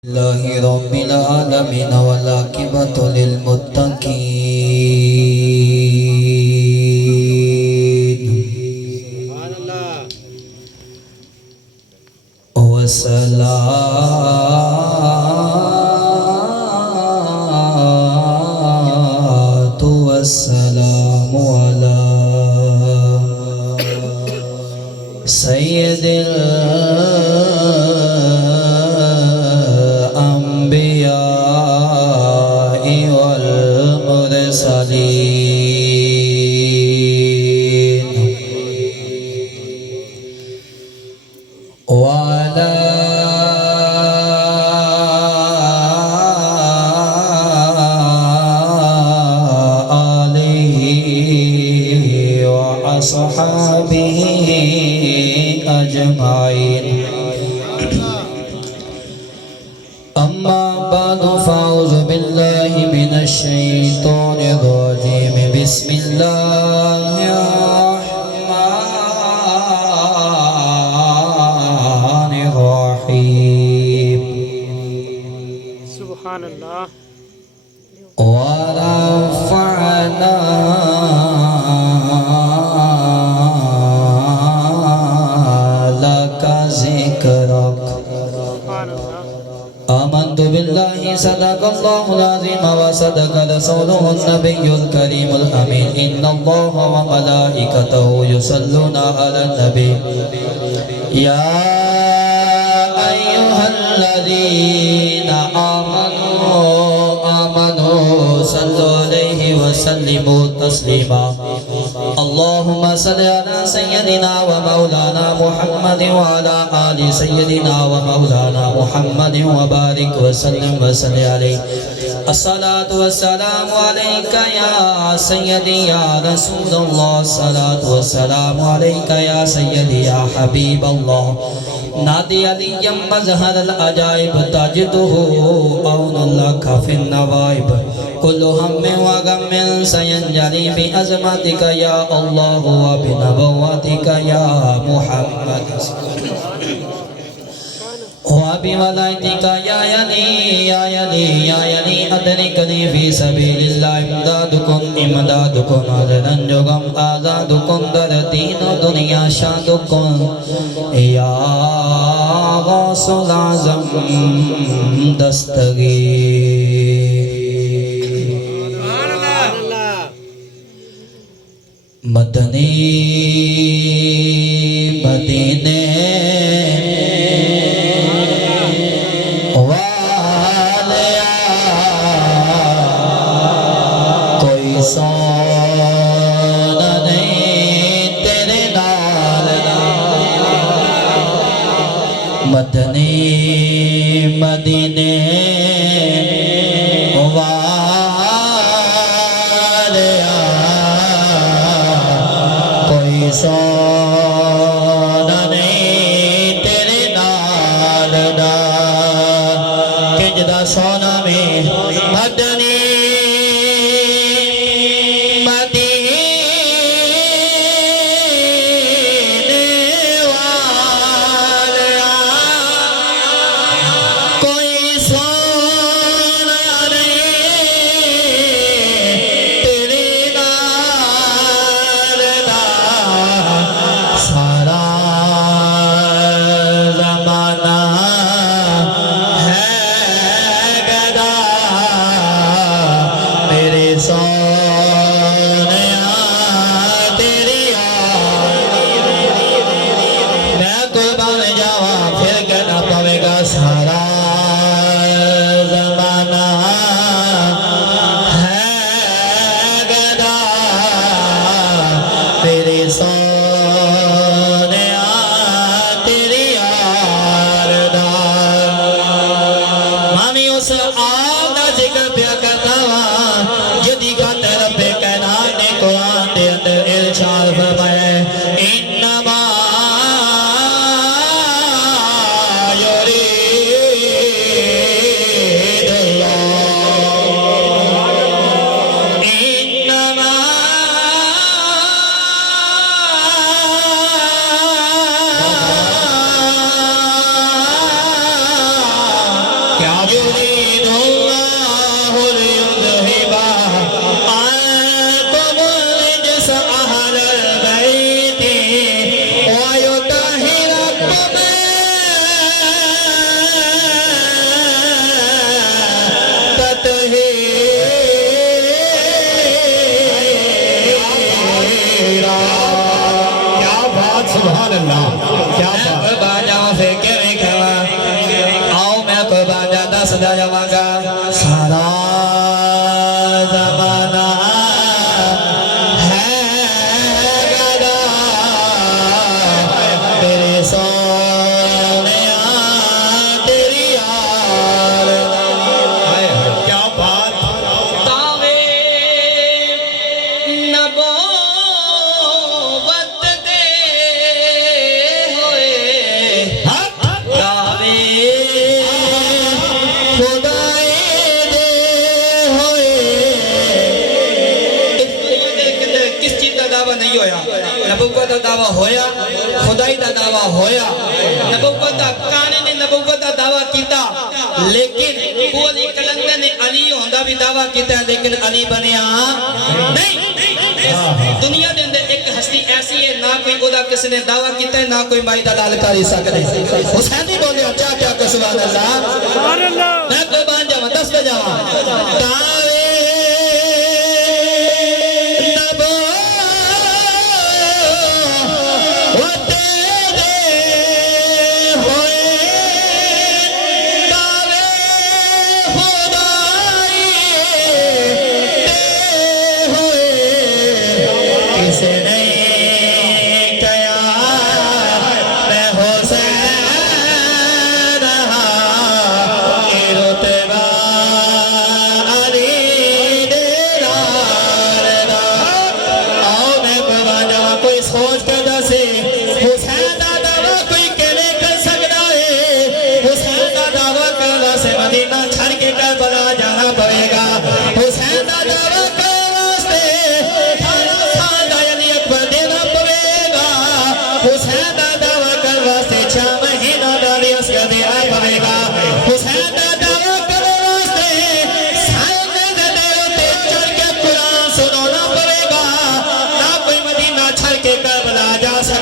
Lillahi Rabbil Alamin wal aqibatu lil muttaqin. Wassalatu wassalamu ala sayyidil ashabihi ajma'in. Amma ba'du fa'udhu billahi minash shaitanir rajim. Bismillahirrahmanir rahim. Subhanallah. Wa rafa'na آمنت بالله صدق الله العظيم وصدق رسوله النبي الكريم الأمين إن الله وملائكته يصلون على النبي يا أيها الذين آمنوا صلوا عليه وسلموا تسليما اللهم صل على سيدنا ومولانا محمد وعلى آل سيدنا ومولانا محمد وبارك وسلم عليه. الصلاة والسلام عليك يا سيدي يا رسول الله. الصلاة والسلام عليك يا سيدي يا حبيب الله. نادي عليا مظهر العجائب تجده عون لك في النوائب كل هم وغم سينجلي بأزمتك يا الله وبنبوتك يا محمد وبولايتك يا يلي يا يلي يا يلي أدركني في سبيل الله. إمدادكم أرنجكم آزادكم در دين دنيا شادكم يا غوث العظم دستگیر. مدنی مدینے मदनी मदीने वालिया कोई सोना नहीं तेरे नाल दा किंजदा सोना में मदनी सदा जावांगा सारा ज़माना है गदा तेरे सोनिया तेरी यार। क्या बात तावे नबूवत दे होए तावे नहीं होया नबूवत का दावा होया खुदाई का दावा होया नबूवत का काने ने नबूवत का दावा कीता लेकिन वो अली कलंदर ने अली होंदा भी दावा कीता लेकिन अली बनया नहीं। दुनिया के अंदर एक हस्ती ऐसी है ना कोई ओदा किसी ने दावा कीता है ना कोई माई दा लाल कर सकदे। हुसैनी बोले क्या क्या सुभान अल्लाह सुभान अल्लाह मैं कुर्बान जावा दस पे जावा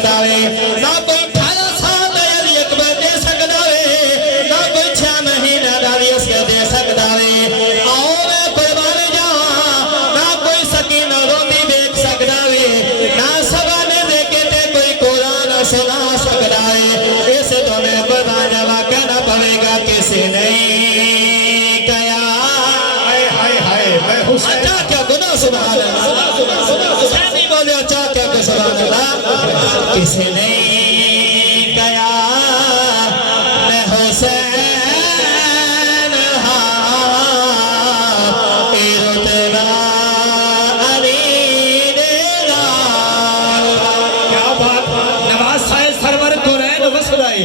तावे ना कोई 18 साल अली अकबर दे सकदा वे ना कोई 6 महीना दारी उसके दे सकदा वे। आओ मैं कुर्बान जावां ना कोई सकीना रोंदी देख सकदा वे ना सवाने देके ते कोई कुरान सुना सकदा वे। इस दोने कुर्बान जावां कहना पवेगा किसी नहीं कया हाय हाय हाय मैं हुसैन क्या गुनाह सुभान अल्लाह हुसैन नहीं बोले अच्छा क्या सुभान अल्लाह किसी ने कया मैं हुसैन हाँ इरुतबा अली देगा। क्या बात नवाज साहिब सरवर कुरैन वसदाई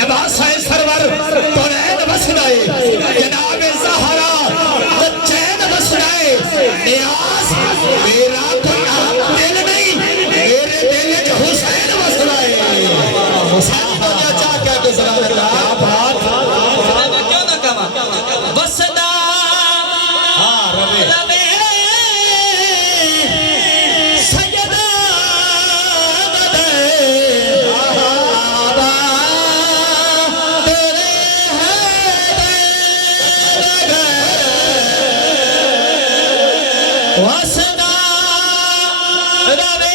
नवाज साहिब सरवर कुरैन वसदाई जनाब ज़हरा चैन वसदाई नियाज मेरा कोई दिल नहीं मेरे दिल में हुसैन वसदाई हुसैन को क्या चाह क्या के सुभान अल्लाह क्या बात मैं क्यों ना कमा वसदा हाँ रबे सैयदा बदे तेरे है वसदा रबे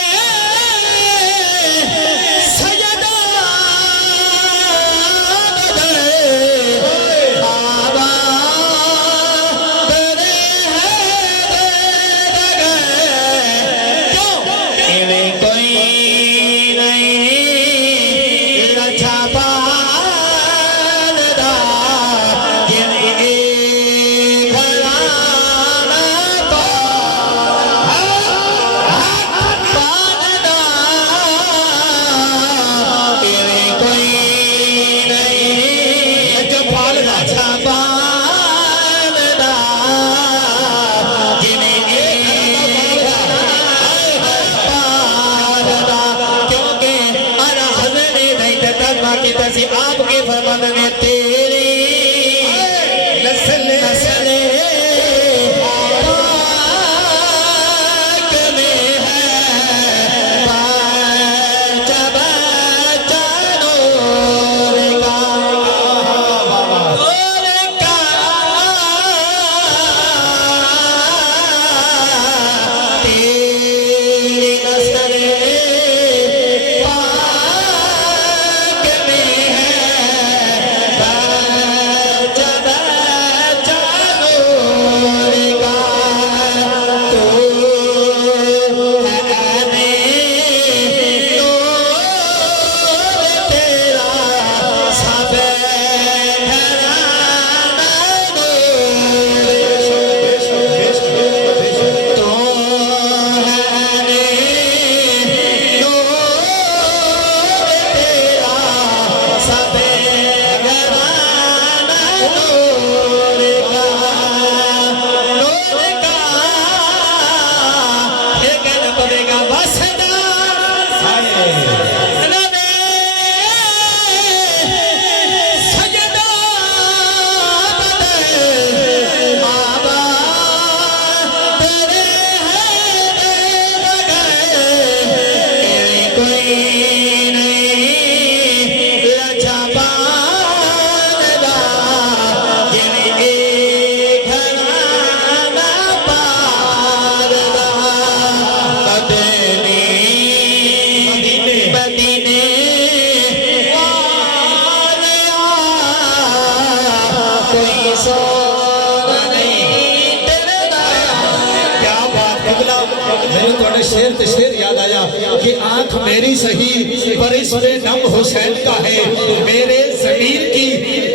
शेर ते शेर याद आया कि आंख मेरी सही पर इसमें नम हुसैन का है, मेरे जमीर की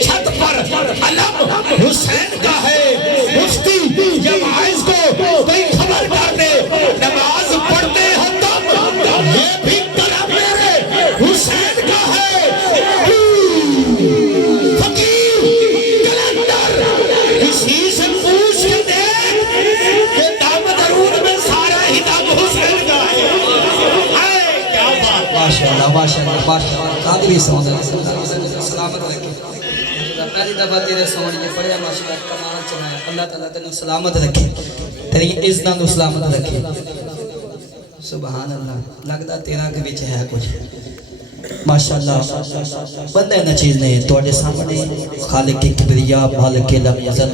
छत पर अलम हुसैन का है। मुफ्ती जब आइज को कोई खबर कर दे नमाज पढ़ते हो तब ये भी कलम मेरे हुसैन का है। फकीर कलंदर किसी से पूछ के देख कि दम दरूद में सारा ही दम हुसैन का है। क्या बात, माशाअल्लाह माशाअल्लाह माशाअल्लाह। कादरी सलामत रखे। पहली दफा तेरे सोने ने पढ़िया माशाअल्लाह कमाल चलाया। अल्लाह ताला तेनु सलामत रखे, तेरी इज्जत नु सलामत रखे। सुभान अल्लाह। लगदा तेरा के विच है कुछ माशाअल्लाह। बंदे न चीज ने तोड़े सामने खालिक की किबरिया मालिक के लम यज़ल